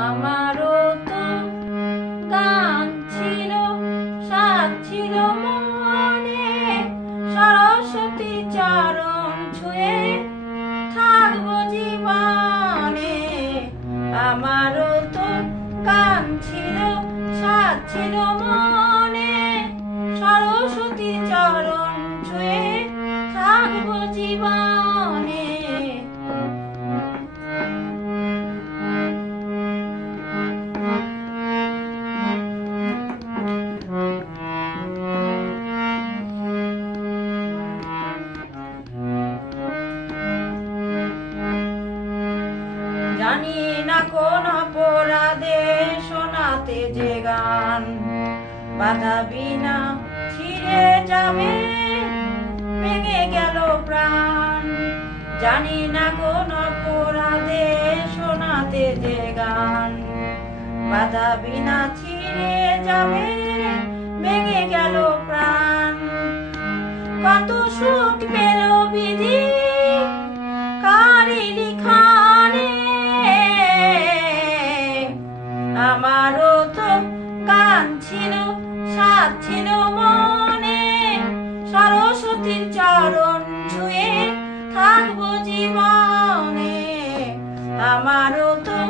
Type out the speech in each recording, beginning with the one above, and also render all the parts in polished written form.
আমারও তো গান ছিল, সাজ ছিল মনে, সরস্বতী চরণ ছুঁয়ে থাকবো জীবনে। আমারও তো গান ছিল, সাজ ছিল মনে, সরস্বতী চরণ ছুঁয়ে থাকবো জীবনে। জানি না কোন অপরাধে শোনাতে যে গান বাধা বিনা ছিঁড়ে যাবে, ভেঙে গেল প্রাণ। জানি না কোন অপরাধে শোনাতে যে গান বাধা বিনা ছিঁড়ে যাবে, ভেঙে গেল প্রাণ। কত সুখ পেল বিধি কারি লিখানে, আমারও তো গান ছিল, সাজ ছিল মনে, সরস্বতীর চরণ ছুঁয়ে থাকবো জীবনে। আমারও তো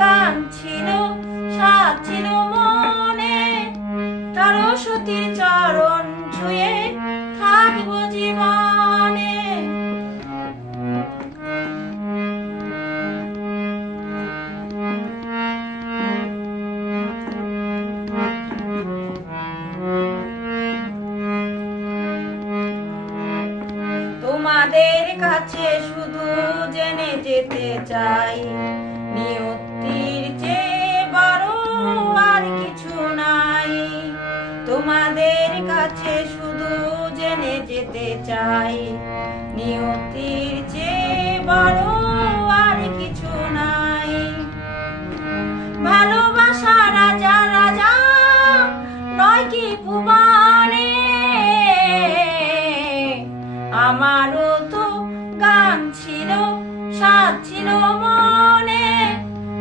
গান ছিল, সাজ ছিল মনে, সরস্বতীর চরণ ছুঁয়ে থাকবো জীবনে। তোমাদের কাছে শুধু জেনে যেতে চাই, নিয়তির চেয়ে বড় আর কিছু নাই। তোমাদের কাছে শুধু জেনে যেতে চাই, নিয়তির চেয়ে বড় আর কিছু নাই। ভালোবাসা রাজা রাজা নয় কি ভুবনে, আমারও তো গান ছিল, সাজ ছিল মনে,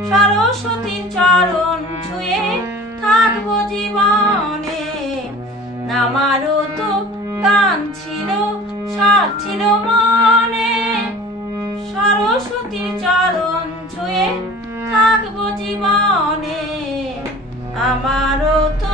সরস্বতীর চরণ ছুঁয়ে থাকবো জীবনে। আমারও তো গান ছিল, সাজ ছিল মনে, সরস্বতীর চরণ ছুঁয়ে থাকবো জীবনে। আমারও তো